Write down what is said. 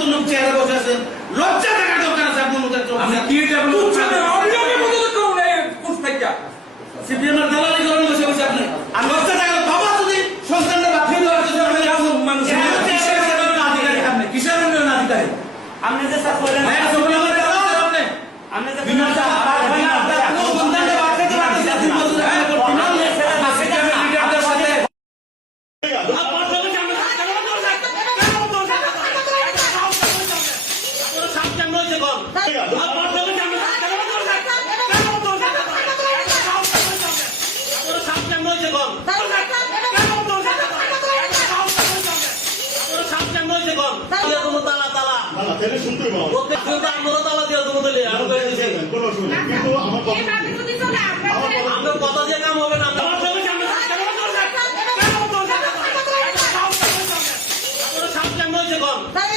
মতো লোক চেহারা বসে আছেন, লজ্জা থাকার দরকার আছে আপনার মতো একজন। আপনি কি এটা বলছেন? অবিলম্বে মদত করুন এই কোর্স থেকে। সিপিএমের দালালি করেন বসে বসে আপনি। আর লজ্জা থাকার বাবা যদি সন্তানদের বাঁচিয়ে দেওয়ার জন্য আমি এখন মানুষ কিসের উন্নয়ন আধিকারী আপনি যে স্যার করেন আপনি যে বিনা কথা দিয়ে কাম হবে না। সামনে